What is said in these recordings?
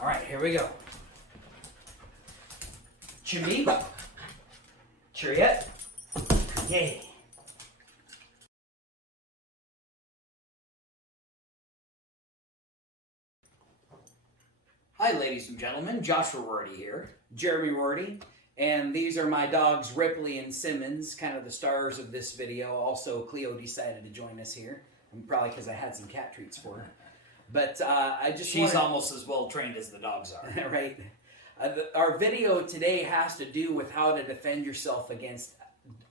All right, here we go. Chewy. Cheeriet. Yay. Hi, ladies and gentlemen. Joshua Rorty here. Jeremy Rorty. And these are my dogs, Ripley and Simmons, kind of the stars of this video. Also, Cleo decided to join us here. Probably because I had some cat treats for her. But I just She's almost as well trained as the dogs are. Right. Our video today has to do with how to defend yourself against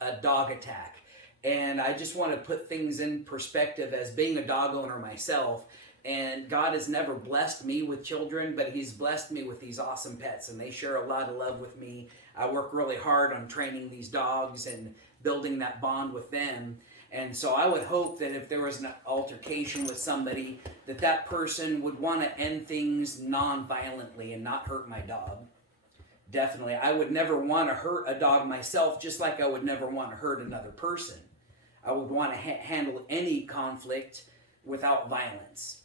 a dog attack. And I just want to put things in perspective as being a dog owner myself. And God has never blessed me with children, but He's blessed me with these awesome pets. And they share a lot of love with me. I work really hard on training these dogs and building that bond with them. And so I would hope that if there was an altercation with somebody, that person would want to end things non-violently and not hurt my dog. Definitely. I would never want to hurt a dog myself, just like I would never want to hurt another person. I would want to handle any conflict without violence.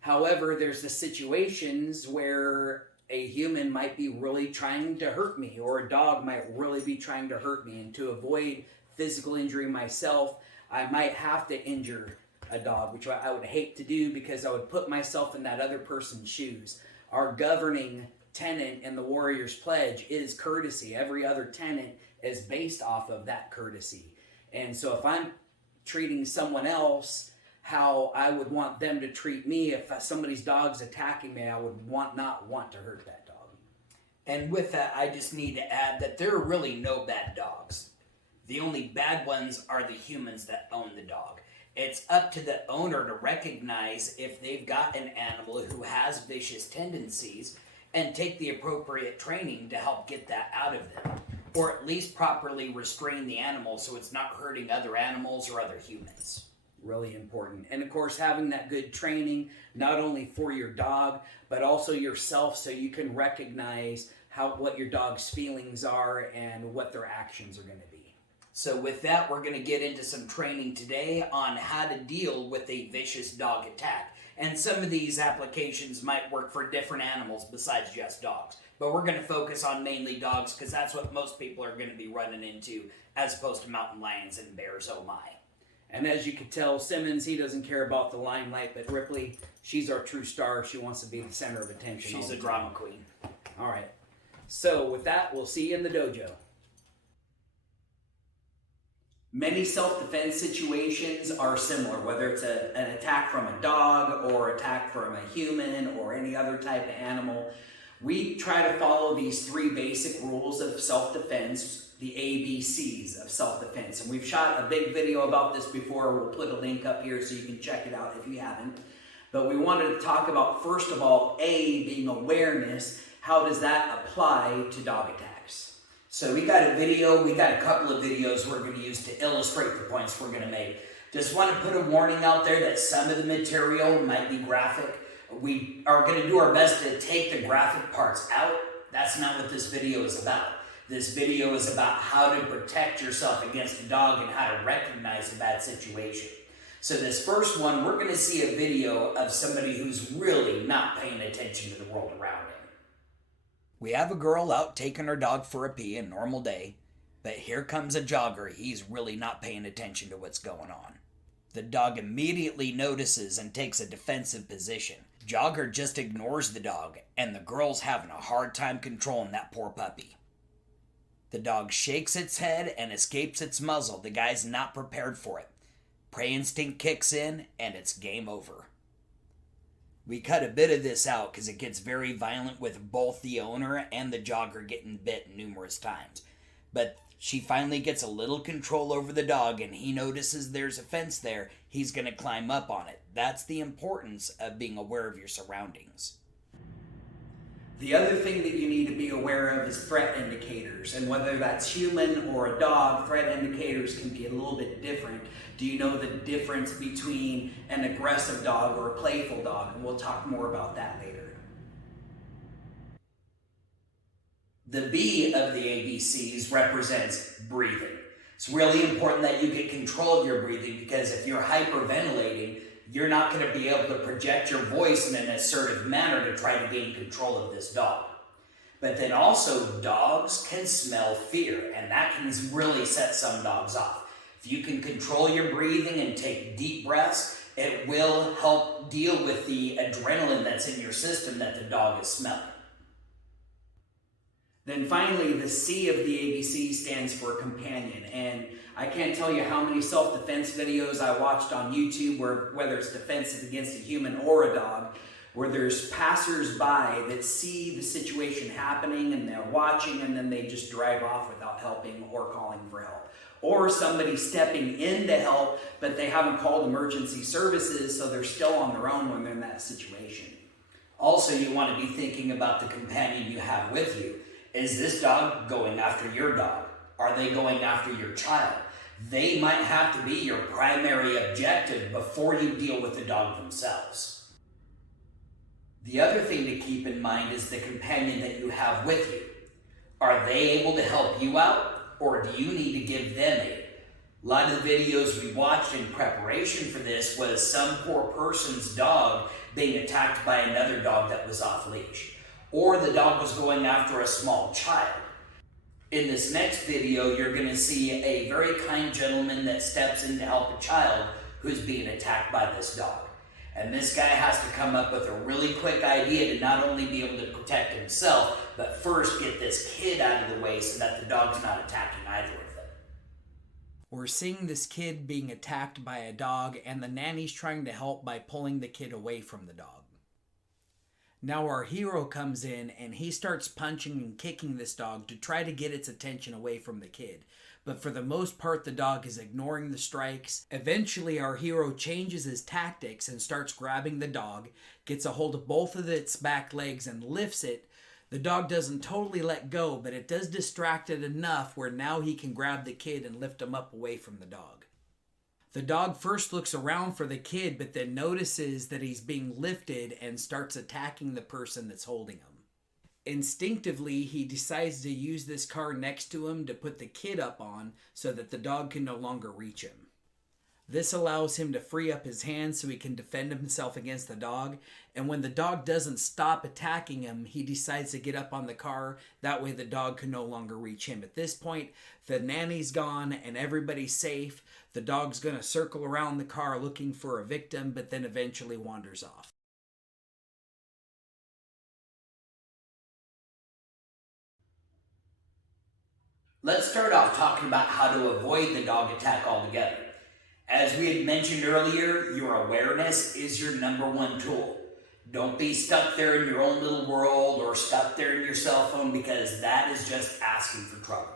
However, there's the situations where a human might be really trying to hurt me, or a dog might really be trying to hurt me, and to avoid physical injury myself, I might have to injure a dog, which I would hate to do because I would put myself in that other person's shoes. Our governing tenet in the Warriors Pledge is courtesy. Every other tenet is based off of that courtesy. And so if I'm treating someone else how I would want them to treat me, if somebody's dog's attacking me, I would not want to hurt that dog. And with that, I just need to add that there are really no bad dogs. The only bad ones are the humans that own the dog. It's up to the owner to recognize if they've got an animal who has vicious tendencies and take the appropriate training to help get that out of them. Or at least properly restrain the animal so it's not hurting other animals or other humans. Really important. And of course, having that good training, not only for your dog, but also yourself, so you can recognize what your dog's feelings are and what their actions are going to be. So with that, we're going to get into some training today on how to deal with a vicious dog attack. And some of these applications might work for different animals besides just dogs. But we're going to focus on mainly dogs because that's what most people are going to be running into, as opposed to mountain lions and bears, oh my. And as you can tell, Simmons, he doesn't care about the limelight, but Ripley, she's our true star. She wants to be the center of attention. She's a drama queen. All right. So with that, we'll see you in the dojo. Many self-defense situations are similar, whether it's an attack from a dog or attack from a human or any other type of animal. We try to follow these three basic rules of self-defense, the ABCs of self-defense. And we've shot a big video about this before. We'll put a link up here so you can check it out if you haven't. But we wanted to talk about, first of all, A, being awareness. How does that apply to dog attacks? So we got a couple of videos we're going to use to illustrate the points we're going to make. Just want to put a warning out there that some of the material might be graphic. We are going to do our best to take the graphic parts out. That's not what this video is about. This video is about how to protect yourself against a dog and how to recognize a bad situation. So this first one, we're going to see a video of somebody who's really not paying attention to the world around him. We have a girl out taking her dog for a pee, a normal day, but here comes a jogger. He's really not paying attention to what's going on. The dog immediately notices and takes a defensive position. Jogger just ignores the dog, and the girl's having a hard time controlling that poor puppy. The dog shakes its head and escapes its muzzle. The guy's not prepared for it. Prey instinct kicks in, and it's game over. We cut a bit of this out because it gets very violent with both the owner and the jogger getting bit numerous times. But she finally gets a little control over the dog, and he notices there's a fence there. He's going to climb up on it. That's the importance of being aware of your surroundings. The other thing that you need to be aware of is threat indicators. And whether that's human or a dog, threat indicators can be a little bit different. Do you know the difference between an aggressive dog or a playful dog? And we'll talk more about that later. The B of the ABCs represents breathing. It's really important that you get control of your breathing because if you're hyperventilating, you're not going to be able to project your voice in an assertive manner to try to gain control of this dog. But then also, dogs can smell fear, and that can really set some dogs off. If you can control your breathing and take deep breaths, it will help deal with the adrenaline that's in your system that the dog is smelling. Then finally, the C of the ABC stands for companion. And I can't tell you how many self-defense videos I watched on YouTube, whether it's defensive against a human or a dog, where there's passers-by that see the situation happening and they're watching and then they just drive off without helping or calling for help. Or somebody stepping in to help, but they haven't called emergency services, so they're still on their own when they're in that situation. Also, you want to be thinking about the companion you have with you. Is this dog going after your dog? Are they going after your child? They might have to be your primary objective before you deal with the dog themselves. The other thing to keep in mind is the companion that you have with you. Are they able to help you out, or do you need to give them aid? A lot of the videos we watched in preparation for this was some poor person's dog being attacked by another dog that was off leash, or the dog was going after a small child. In this next video, you're going to see a very kind gentleman that steps in to help a child who's being attacked by this dog. And this guy has to come up with a really quick idea to not only be able to protect himself, but first get this kid out of the way so that the dog's not attacking either of them. We're seeing this kid being attacked by a dog, and the nanny's trying to help by pulling the kid away from the dog. Now our hero comes in and he starts punching and kicking this dog to try to get its attention away from the kid. But for the most part, the dog is ignoring the strikes. Eventually, our hero changes his tactics and starts grabbing the dog, gets a hold of both of its back legs and lifts it. The dog doesn't totally let go, but it does distract it enough where now he can grab the kid and lift him up away from the dog. The dog first looks around for the kid, but then notices that he's being lifted and starts attacking the person that's holding him. Instinctively, he decides to use this car next to him to put the kid up on so that the dog can no longer reach him. This allows him to free up his hands so he can defend himself against the dog, and when the dog doesn't stop attacking him, he decides to get up on the car. That way the dog can no longer reach him. At this point, the nanny's gone and everybody's safe. The dog's going to circle around the car looking for a victim, but then eventually wanders off. Let's start off talking about how to avoid the dog attack altogether. As we had mentioned earlier, your awareness is your number one tool. Don't be stuck there in your own little world or stuck there in your cell phone, because that is just asking for trouble.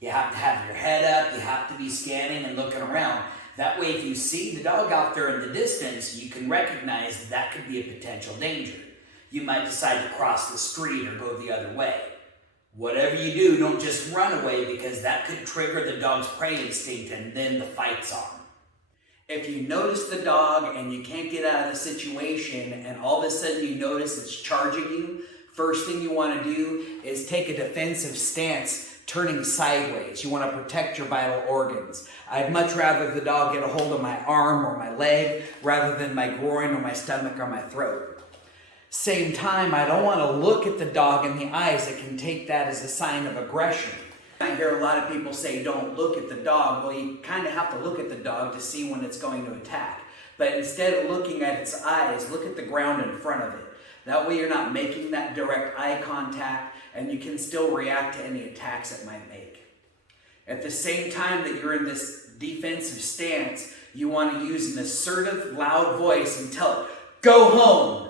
You have to have your head up, you have to be scanning and looking around. That way, if you see the dog out there in the distance, you can recognize that could be a potential danger. You might decide to cross the street or go the other way. Whatever you do, don't just run away, because that could trigger the dog's prey instinct and then the fight's on. If you notice the dog and you can't get out of the situation and all of a sudden you notice it's charging you, first thing you want to do is take a defensive stance, turning sideways. You want to protect your vital organs. I'd much rather the dog get a hold of my arm or my leg rather than my groin or my stomach or my throat. Same time, I don't want to look at the dog in the eyes. I can take that as a sign of aggression. I hear a lot of people say, don't look at the dog. Well, you kind of have to look at the dog to see when it's going to attack. But instead of looking at its eyes, look at the ground in front of it. That way you're not making that direct eye contact, and you can still react to any attacks it might make. At the same time that you're in this defensive stance, you want to use an assertive, loud voice and tell it, go home.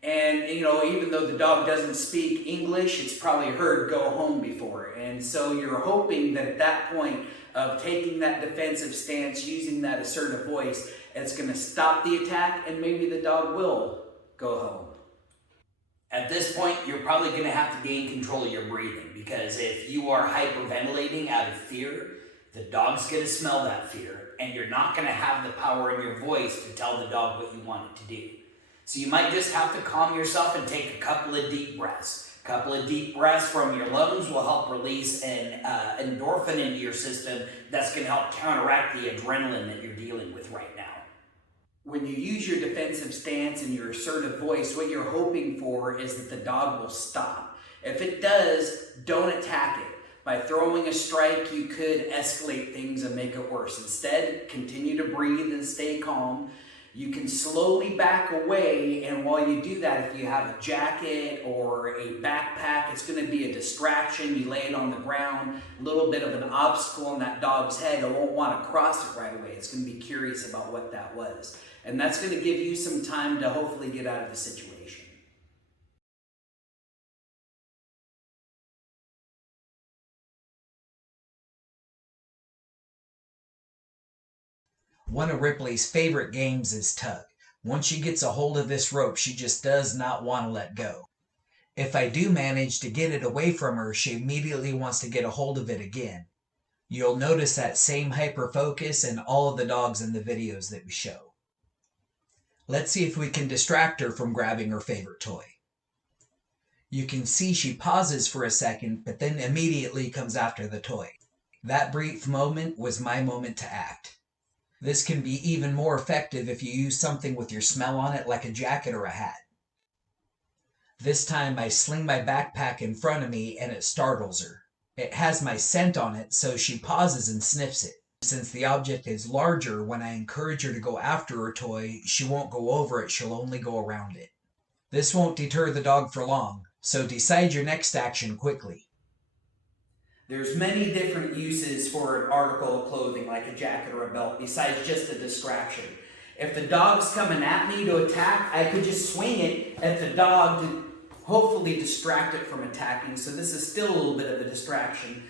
And, even though the dog doesn't speak English, it's probably heard go home before. And so you're hoping that at that point of taking that defensive stance, using that assertive voice, it's going to stop the attack and maybe the dog will go home. At this point, you're probably going to have to gain control of your breathing, because if you are hyperventilating out of fear, the dog's going to smell that fear, and you're not going to have the power in your voice to tell the dog what you want it to do. So you might just have to calm yourself and take a couple of deep breaths. A couple of deep breaths from your lungs will help release an endorphin into your system that's going to help counteract the adrenaline that you're dealing with right now. When you use your defensive stance and your assertive voice, what you're hoping for is that the dog will stop. If it does, don't attack it. By throwing a strike, you could escalate things and make it worse. Instead, continue to breathe and stay calm. You can slowly back away, and while you do that, if you have a jacket or a backpack, it's going to be a distraction. You lay it on the ground, a little bit of an obstacle in that dog's head. It won't want to cross it right away. It's going to be curious about what that was. And that's going to give you some time to hopefully get out of the situation. One of Ripley's favorite games is tug. Once she gets a hold of this rope, she just does not want to let go. If I do manage to get it away from her, she immediately wants to get a hold of it again. You'll notice that same hyper focus in all of the dogs in the videos that we show. Let's see if we can distract her from grabbing her favorite toy. You can see she pauses for a second, but then immediately comes after the toy. That brief moment was my moment to act. This can be even more effective if you use something with your smell on it, like a jacket or a hat. This time I sling my backpack in front of me and it startles her. It has my scent on it, so she pauses and sniffs it. Since the object is larger, when I encourage her to go after her toy, she won't go over it, she'll only go around it. This won't deter the dog for long, so decide your next action quickly. There's many different uses for an article of clothing, like a jacket or a belt, besides just a distraction. If the dog's coming at me to attack, I could just swing it at the dog to hopefully distract it from attacking. So this is still a little bit of a distraction.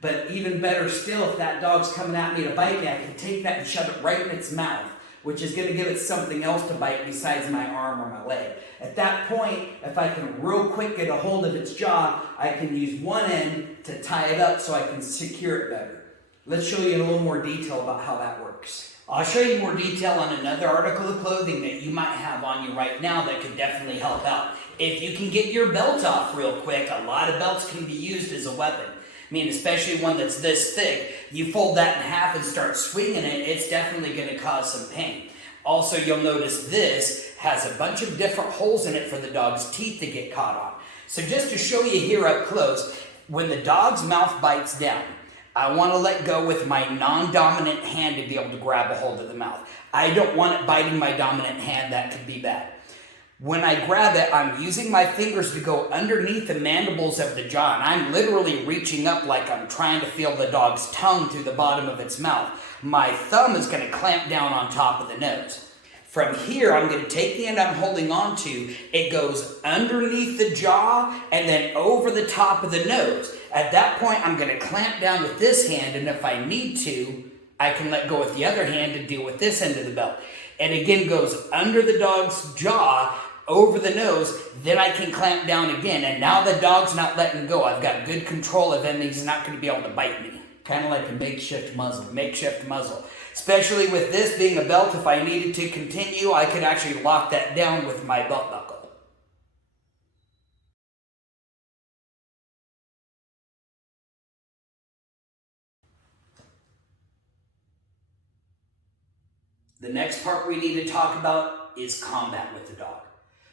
But even better still, if that dog's coming at me to bite me, I can take that and shove it right in its mouth, which is going to give it something else to bite besides my arm or my leg. At that point, if I can real quick get a hold of its jaw, I can use one end to tie it up so I can secure it better. Let's show you in a little more detail about how that works. I'll show you more detail on another article of clothing that you might have on you right now that could definitely help out. If you can get your belt off real quick, a lot of belts can be used as a weapon. I mean, especially one that's this thick. You fold that in half and start swinging it, it's definitely going to cause some pain. Also, you'll notice this has a bunch of different holes in it for the dog's teeth to get caught on. So just to show you here up close, when the dog's mouth bites down, I want to let go with my non-dominant hand to be able to grab a hold of the mouth. I don't want it biting my dominant hand, that could be bad. When I grab it, I'm using my fingers to go underneath the mandibles of the jaw, and I'm literally reaching up like I'm trying to feel the dog's tongue through the bottom of its mouth. My thumb is going to clamp down on top of the nose. From here, I'm going to take the end I'm holding on to. It goes underneath the jaw and then over the top of the nose. At that point, I'm going to clamp down with this hand, and if I need to, I can let go with the other hand to deal with this end of the belt. And again, goes under the dog's jaw, over the nose, then I can clamp down again. And now the dog's not letting go. I've got good control of him. He's not going to be able to bite me. Kind of like a makeshift muzzle. Especially with this being a belt, if I needed to continue, I could actually lock that down with my belt buckle. The next part we need to talk about is combat with the dog.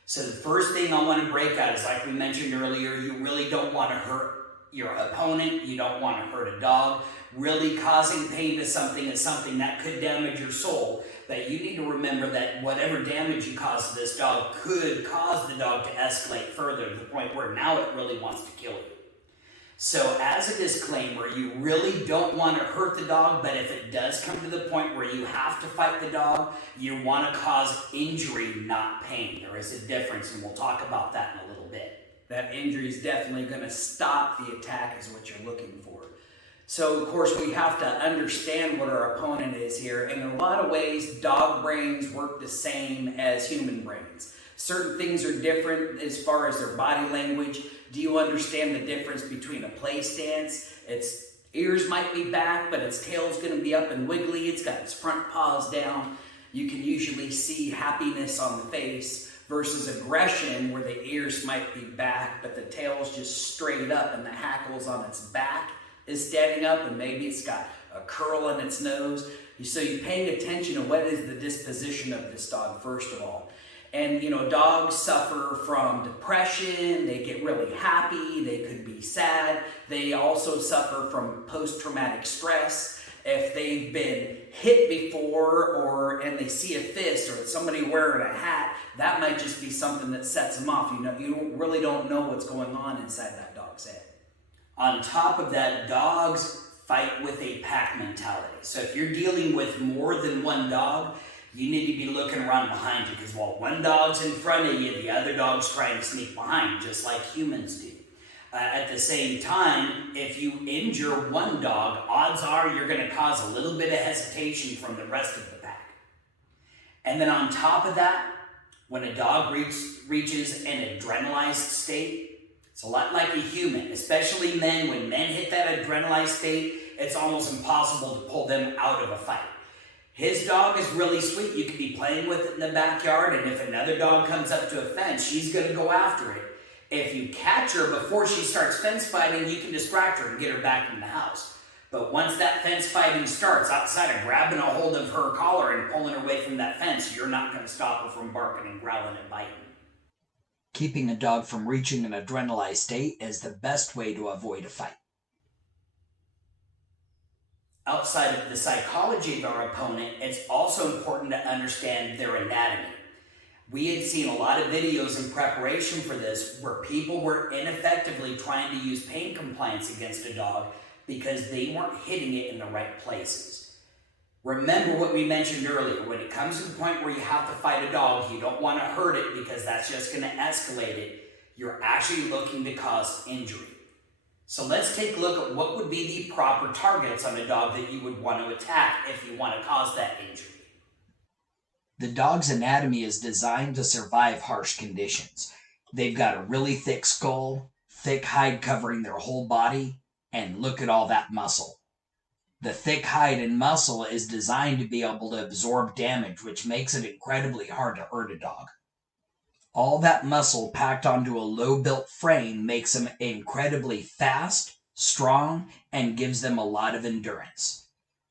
So the first thing I want to break out is, like we mentioned earlier, you really don't want to hurt your opponent. You don't want to hurt a dog. Really causing pain to something is something that could damage your soul. But you need to remember that whatever damage you cause to this dog could cause the dog to escalate further to the point where now it really wants to kill you. So as a disclaimer, you really don't want to hurt the dog, but if it does come to the point where you have to fight the dog, you want to cause injury, not pain. There is a difference, and we'll talk about that in a little bit. That injury is definitely going to stop the attack is what you're looking for. So, of course, we have to understand what our opponent is here. And in a lot of ways, dog brains work the same as human brains. Certain things are different as far as their body language. Do you understand the difference between a play stance? Its ears might be back, but its tail's going to be up and wiggly. It's got its front paws down. You can usually see happiness on the face versus aggression, where the ears might be back, but the tail's just straight up and the hackles on its back is standing up, and maybe it's got a curl in its nose. So you're paying attention to what is the disposition of this dog, first of all. And dogs suffer from depression, they get really happy, they could be sad. They also suffer from post-traumatic stress. If they've been hit before and they see a fist or somebody wearing a hat, that might just be something that sets them off. You really don't know what's going on inside that dog's head. On top of that, dogs fight with a pack mentality. So if you're dealing with more than one dog, you need to be looking around behind you, because while one dog's in front of you, the other dog's trying to sneak behind, just like humans do. At the same time, if you injure one dog, odds are you're going to cause a little bit of hesitation from the rest of the pack. And then on top of that, when a dog reaches an adrenalized state, it's a lot like a human, especially men. When men hit that adrenalized state, it's almost impossible to pull them out of a fight. His dog is really sweet. You could be playing with it in the backyard, and if another dog comes up to a fence, she's going to go after it. If you catch her before she starts fence fighting, you can distract her and get her back in the house. But once that fence fighting starts, outside of grabbing a hold of her collar and pulling her away from that fence, you're not going to stop her from barking and growling and biting. Keeping a dog from reaching an adrenalized state is the best way to avoid a fight. Outside of the psychology of our opponent, it's also important to understand their anatomy. We had seen a lot of videos in preparation for this where people were ineffectively trying to use pain compliance against a dog because they weren't hitting it in the right places. Remember what we mentioned earlier, when it comes to the point where you have to fight a dog, you don't want to hurt it because that's just going to escalate it. You're actually looking to cause injury. So let's take a look at what would be the proper targets on a dog that you would want to attack if you want to cause that injury. The dog's anatomy is designed to survive harsh conditions. They've got a really thick skull, thick hide covering their whole body, and look at all that muscle. The thick hide and muscle is designed to be able to absorb damage, which makes it incredibly hard to hurt a dog. All that muscle packed onto a low-built frame makes them incredibly fast, strong, and gives them a lot of endurance.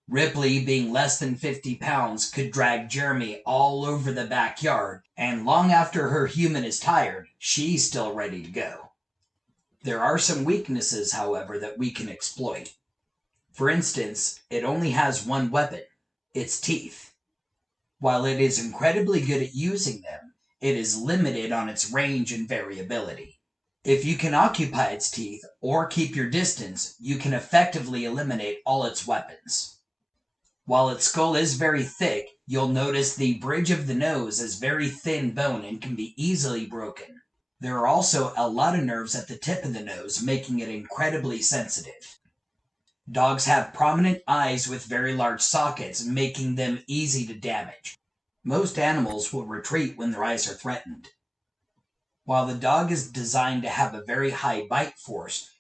Ripley, being less than 50 pounds, could drag Jeremy all over the backyard, and long after her human is tired, she's still ready to go. There are some weaknesses, however, that we can exploit. For instance, it only has one weapon, its teeth. While it is incredibly good at using them, it is limited on its range and variability. If you can occupy its teeth or keep your distance, you can effectively eliminate all its weapons. While its skull is very thick, you'll notice the bridge of the nose is very thin bone and can be easily broken. There are also a lot of nerves at the tip of the nose, making it incredibly sensitive. Dogs have prominent eyes with very large sockets, making them easy to damage. Most animals will retreat when their eyes are threatened. While the dog is designed to have a very high bite force,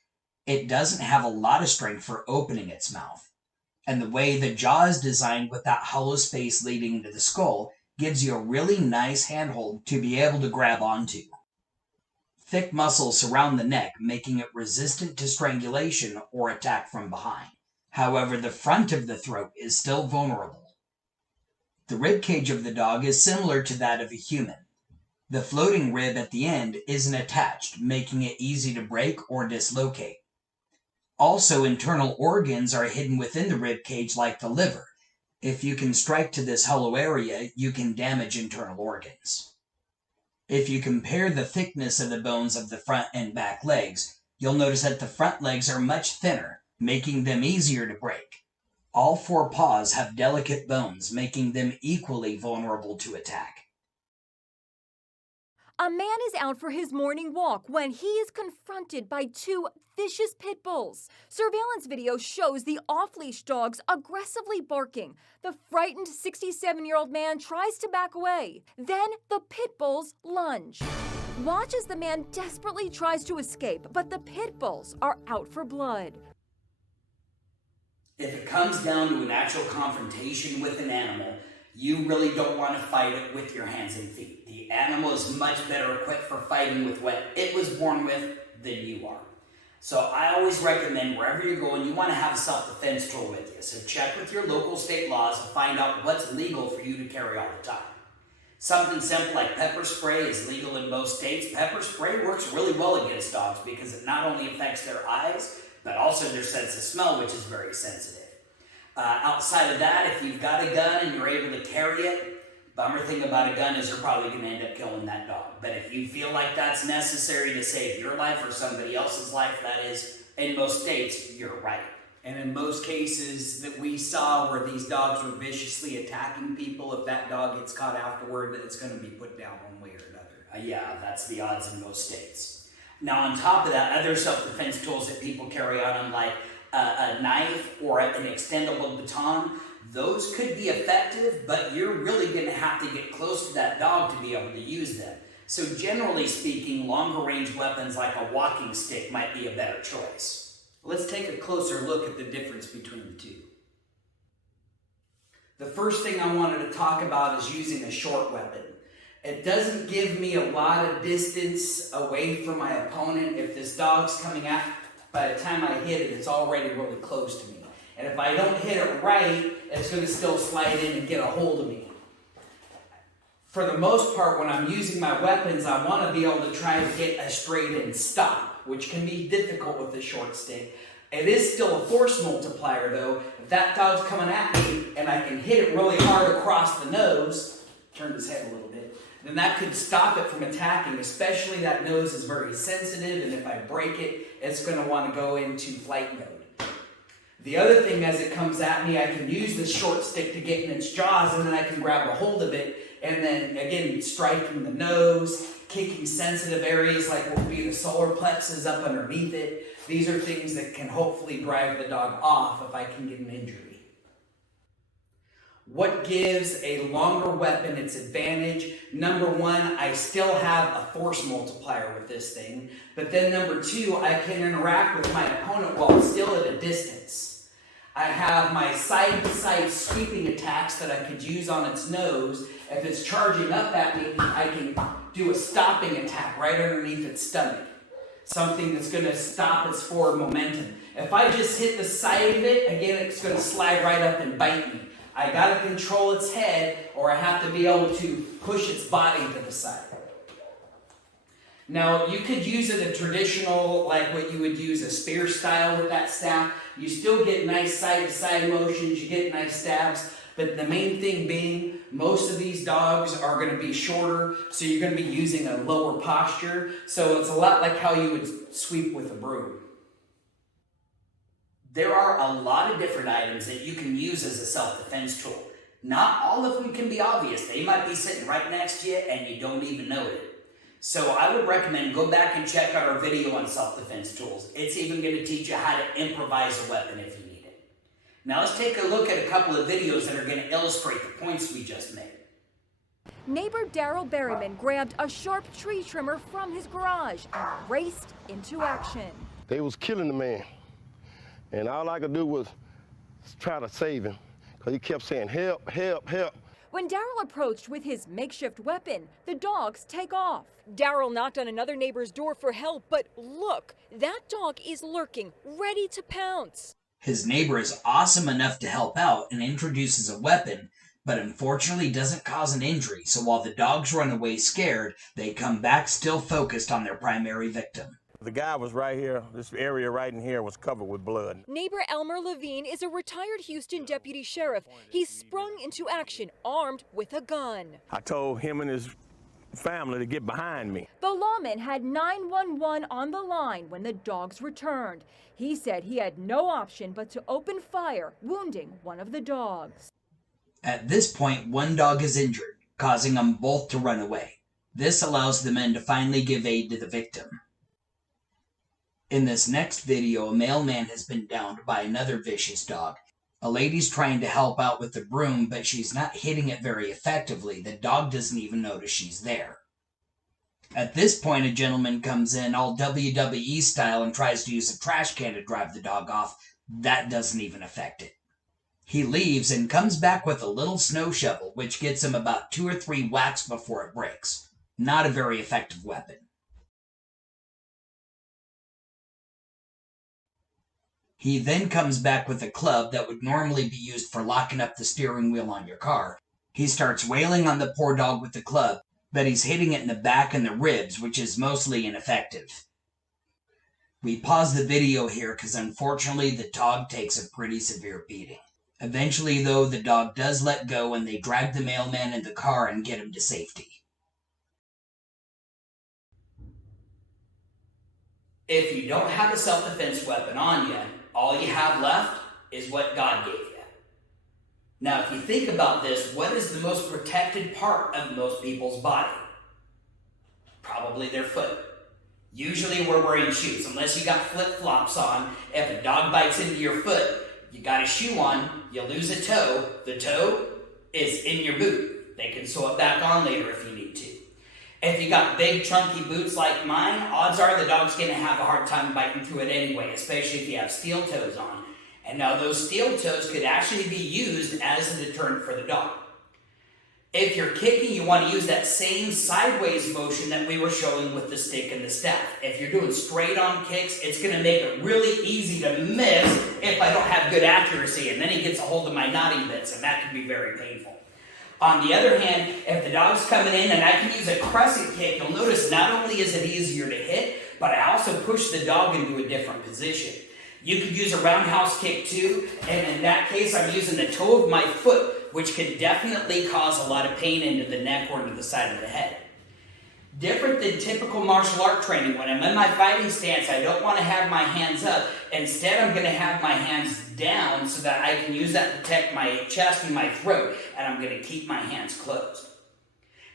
it doesn't have a lot of strength for opening its mouth. And the way the jaw is designed with that hollow space leading into the skull gives you a really nice handhold to be able to grab onto. Thick muscles surround the neck, making it resistant to strangulation or attack from behind. However, the front of the throat is still vulnerable. The rib cage of the dog is similar to that of a human. The floating rib at the end isn't attached, making it easy to break or dislocate. Also, internal organs are hidden within the rib cage like the liver. If you can strike to this hollow area, you can damage internal organs. If you compare the thickness of the bones of the front and back legs, you'll notice that the front legs are much thinner, making them easier to break. All four paws have delicate bones, making them equally vulnerable to attack. A man is out for his morning walk when he is confronted by two vicious pit bulls. Surveillance video shows the off-leash dogs aggressively barking. The frightened 67-year-old man tries to back away. Then the pit bulls lunge. Watch as the man desperately tries to escape, but the pit bulls are out for blood. If it comes down to an actual confrontation with an animal, you really don't want to fight it with your hands and feet. The animal is much better equipped for fighting with what it was born with than you are. So I always recommend wherever you're going, you want to have a self-defense tool with you. So check with your local state laws and find out what's legal for you to carry all the time. Something simple like pepper spray is legal in most states. Pepper spray works really well against dogs because it not only affects their eyes, but also their sense of smell, which is very sensitive. Outside of that, if you've got a gun and you're able to carry it, bummer thing about a gun is you're probably going to end up killing that dog. But if you feel like that's necessary to save your life or somebody else's life, that is, in most states, you're right. And in most cases that we saw where these dogs were viciously attacking people, if that dog gets caught afterward, it's going to be put down one way or another. Yeah, that's the odds in most states. Now, on top of that, other self-defense tools that people carry on them, like a knife or an extendable baton, those could be effective, but you're really going to have to get close to that dog to be able to use them. So generally speaking, longer range weapons like a walking stick might be a better choice. Let's take a closer look at the difference between the two. The first thing I wanted to talk about is using a short weapon. It doesn't give me a lot of distance away from my opponent. If this dog's coming at, by the time I hit it, it's already really close to me. And if I don't hit it right, it's going to still slide in and get a hold of me. For the most part, when I'm using my weapons, I want to be able to try and get a straight-in stop, which can be difficult with a short stick. It is still a force multiplier, though. If that dog's coming at me and I can hit it really hard across the nose, turn his head a little bit, then that could stop it from attacking, especially that nose is very sensitive, and if I break it, it's going to want to go into flight mode. The other thing, as it comes at me, I can use the short stick to get in its jaws, and then I can grab a hold of it, and then, again, striking the nose, kicking sensitive areas like what would be the solar plexus up underneath it. These are things that can hopefully drive the dog off if I can get an injury. What gives a longer weapon its advantage? Number one, I still have a force multiplier with this thing. But then number two, I can interact with my opponent while still at a distance. I have my side-to-side sweeping attacks that I could use on its nose. If it's charging up at me, I can do a stopping attack right underneath its stomach. Something that's going to stop its forward momentum. If I just hit the side of it, again, it's going to slide right up and bite me. I got to control its head, or I have to be able to push its body to the side. Now, you could use it a traditional, like what you would use a spear style with that staff. You still get nice side-to-side motions, you get nice stabs, but the main thing being, most of these dogs are going to be shorter, so you're going to be using a lower posture. So it's a lot like how you would sweep with a broom. There are a lot of different items that you can use as a self-defense tool. Not all of them can be obvious. They might be sitting right next to you and you don't even know it. So I would recommend go back and check out our video on self-defense tools. It's even going to teach you how to improvise a weapon if you need it. Now let's take a look at a couple of videos that are going to illustrate the points we just made. Neighbor Daryl Berryman grabbed a sharp tree trimmer from his garage and raced into action. They was killing the man. And all I could do was try to save him, because he kept saying, help, help, help. When Daryl approached with his makeshift weapon, the dogs take off. Daryl knocked on another neighbor's door for help, but look, that dog is lurking, ready to pounce. His neighbor is awesome enough to help out and introduces a weapon, but unfortunately doesn't cause an injury. So while the dogs run away scared, they come back still focused on their primary victim. The guy was right here. This area right in here was covered with blood. Neighbor Elmer Levine is a retired Houston deputy sheriff. He sprung into action, armed with a gun. I told him and his family to get behind me. The lawman had 911 on the line when the dogs returned. He said he had no option but to open fire, wounding one of the dogs. At this point, one dog is injured, causing them both to run away. This allows the men to finally give aid to the victim. In this next video, a mailman has been downed by another vicious dog. A lady's trying to help out with the broom, but she's not hitting it very effectively. The dog doesn't even notice she's there. At this point, a gentleman comes in all WWE style and tries to use a trash can to drive the dog off. That doesn't even affect it. He leaves and comes back with a little snow shovel, which gets him about 2 or 3 whacks before it breaks. Not a very effective weapon. He then comes back with a club that would normally be used for locking up the steering wheel on your car. He starts wailing on the poor dog with the club, but he's hitting it in the back and the ribs, which is mostly ineffective. We pause the video here because unfortunately the dog takes a pretty severe beating. Eventually, though, the dog does let go and they drag the mailman in the car and get him to safety. If you don't have a self-defense weapon on you, all you have left is what God gave you. Now, if you think about this, what is the most protected part of most people's body? Probably their foot. Usually we're wearing shoes, unless you got flip-flops on. If a dog bites into your foot, you got a shoe on, you lose a toe, the toe is in your boot. They can sew it back on later if you need to. If you got big chunky boots like mine, odds are the dog's going to have a hard time biting through it anyway, especially if you have steel toes on. And now those steel toes could actually be used as a deterrent for the dog. If you're kicking, you want to use that same sideways motion that we were showing with the stick and the staff. If you're doing straight on kicks, it's going to make it really easy to miss if I don't have good accuracy, and then he gets a hold of my knotty bits, and that can be very painful. On the other hand, if the dog's coming in and I can use a crescent kick, you'll notice not only is it easier to hit, but I also push the dog into a different position. You could use a roundhouse kick too, and in that case I'm using the toe of my foot, which can definitely cause a lot of pain into the neck or into the side of the head. Different than typical martial art training, when I'm in my fighting stance, I don't want to have my hands up. Instead, I'm going to have my hands down so that I can use that to protect my chest and my throat, and I'm going to keep my hands closed.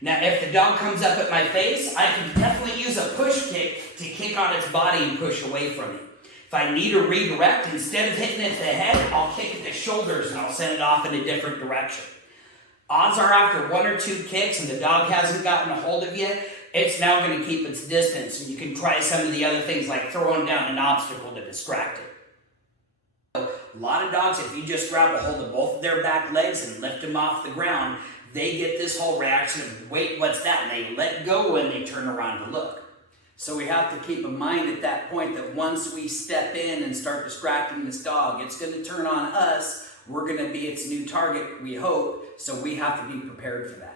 Now, if the dog comes up at my face, I can definitely use a push kick to kick on its body and push away from me. If I need to redirect, instead of hitting it at the head, I'll kick at the shoulders and I'll send it off in a different direction. Odds are after one or two kicks and the dog hasn't gotten a hold of you, it's now going to keep its distance, and you can try some of the other things like throwing down an obstacle to distract it. A lot of dogs, if you just grab a hold of both of their back legs and lift them off the ground, they get this whole reaction of, wait, what's that? And they let go and they turn around to look. So we have to keep in mind at that point that once we step in and start distracting this dog, it's going to turn on us. We're going to be its new target, we hope, so we have to be prepared for that.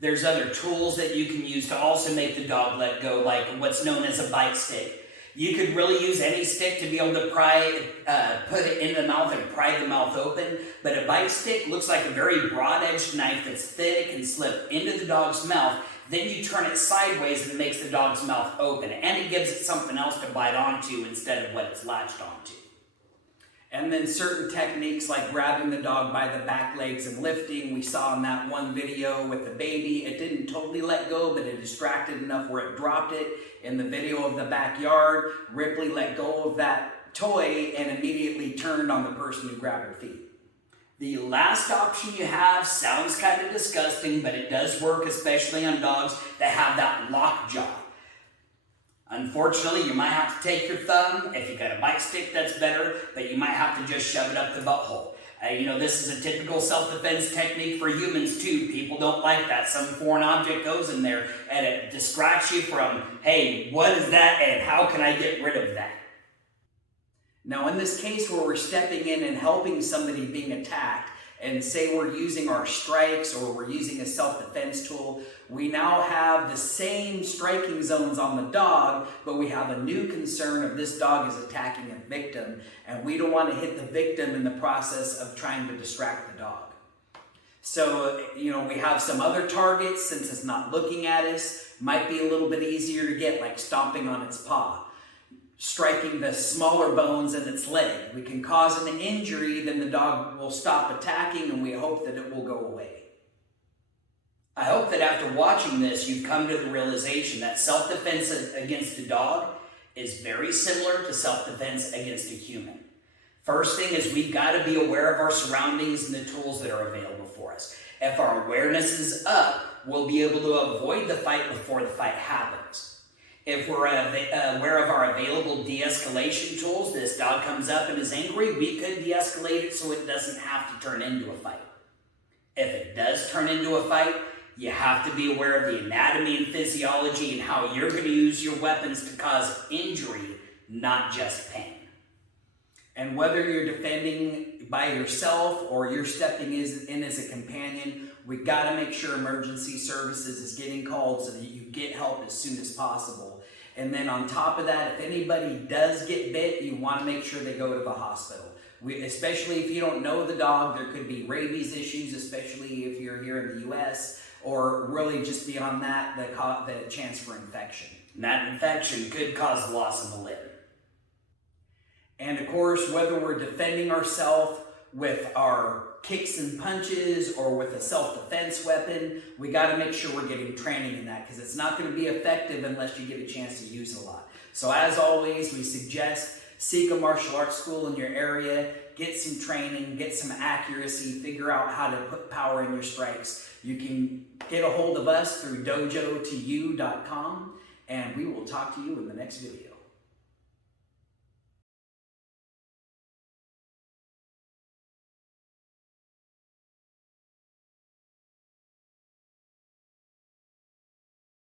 There's other tools that you can use to also make the dog let go, like what's known as a bite stick. You could really use any stick to be able to put it in the mouth and pry the mouth open, but a bite stick looks like a very broad-edged knife that's thin. It can slip into the dog's mouth. Then you turn it sideways and it makes the dog's mouth open, and it gives it something else to bite onto instead of what it's latched onto. And then certain techniques like grabbing the dog by the back legs and lifting. We saw in that one video with the baby, it didn't totally let go, but it distracted enough where it dropped it. In the video of the backyard, Ripley let go of that toy and immediately turned on the person who grabbed her feet. The last option you have sounds kind of disgusting, but it does work, especially on dogs that have that lock jaw. Unfortunately, you might have to take your thumb. If you got a bite stick, that's better, but you might have to just shove it up the butthole. This is a typical self-defense technique for humans too. People don't like that. Some foreign object goes in there and it distracts you from, hey, what is that and how can I get rid of that? Now, in this case where we're stepping in and helping somebody being attacked, and say we're using our strikes or we're using a self-defense tool, we now have the same striking zones on the dog, but we have a new concern of this dog is attacking a victim, and we don't want to hit the victim in the process of trying to distract the dog. So, we have some other targets, since it's not looking at us, might be a little bit easier to get, like stomping on its paw. Striking the smaller bones in its leg. We can cause an injury, then the dog will stop attacking, and we hope that it will go away. I hope that after watching this, you've come to the realization that self-defense against a dog is very similar to self-defense against a human. First thing is we've got to be aware of our surroundings and the tools that are available for us. If our awareness is up, we'll be able to avoid the fight before the fight happens. If we're aware of our available de-escalation tools, this dog comes up and is angry, we could de-escalate it so it doesn't have to turn into a fight. If it does turn into a fight, you have to be aware of the anatomy and physiology and how you're going to use your weapons to cause injury, not just pain. And whether you're defending by yourself or you're stepping in as a companion, we got to make sure emergency services is getting called so that you get help as soon as possible. And then on top of that, if anybody does get bit, you want to make sure they go to the hospital. Especially if you don't know the dog, there could be rabies issues, especially if you're here in the U.S., or really just beyond that, the chance for infection. And that infection could cause loss of a limb. And of course, whether we're defending ourselves with our kicks and punches or with a self-defense weapon, we got to make sure we're getting training in that, because it's not going to be effective unless you get a chance to use it a lot. So as always, we suggest seek a martial arts school in your area, get some training, get some accuracy, figure out how to put power in your strikes. You can get a hold of us through dojo2u.com, and we will talk to you in the next video.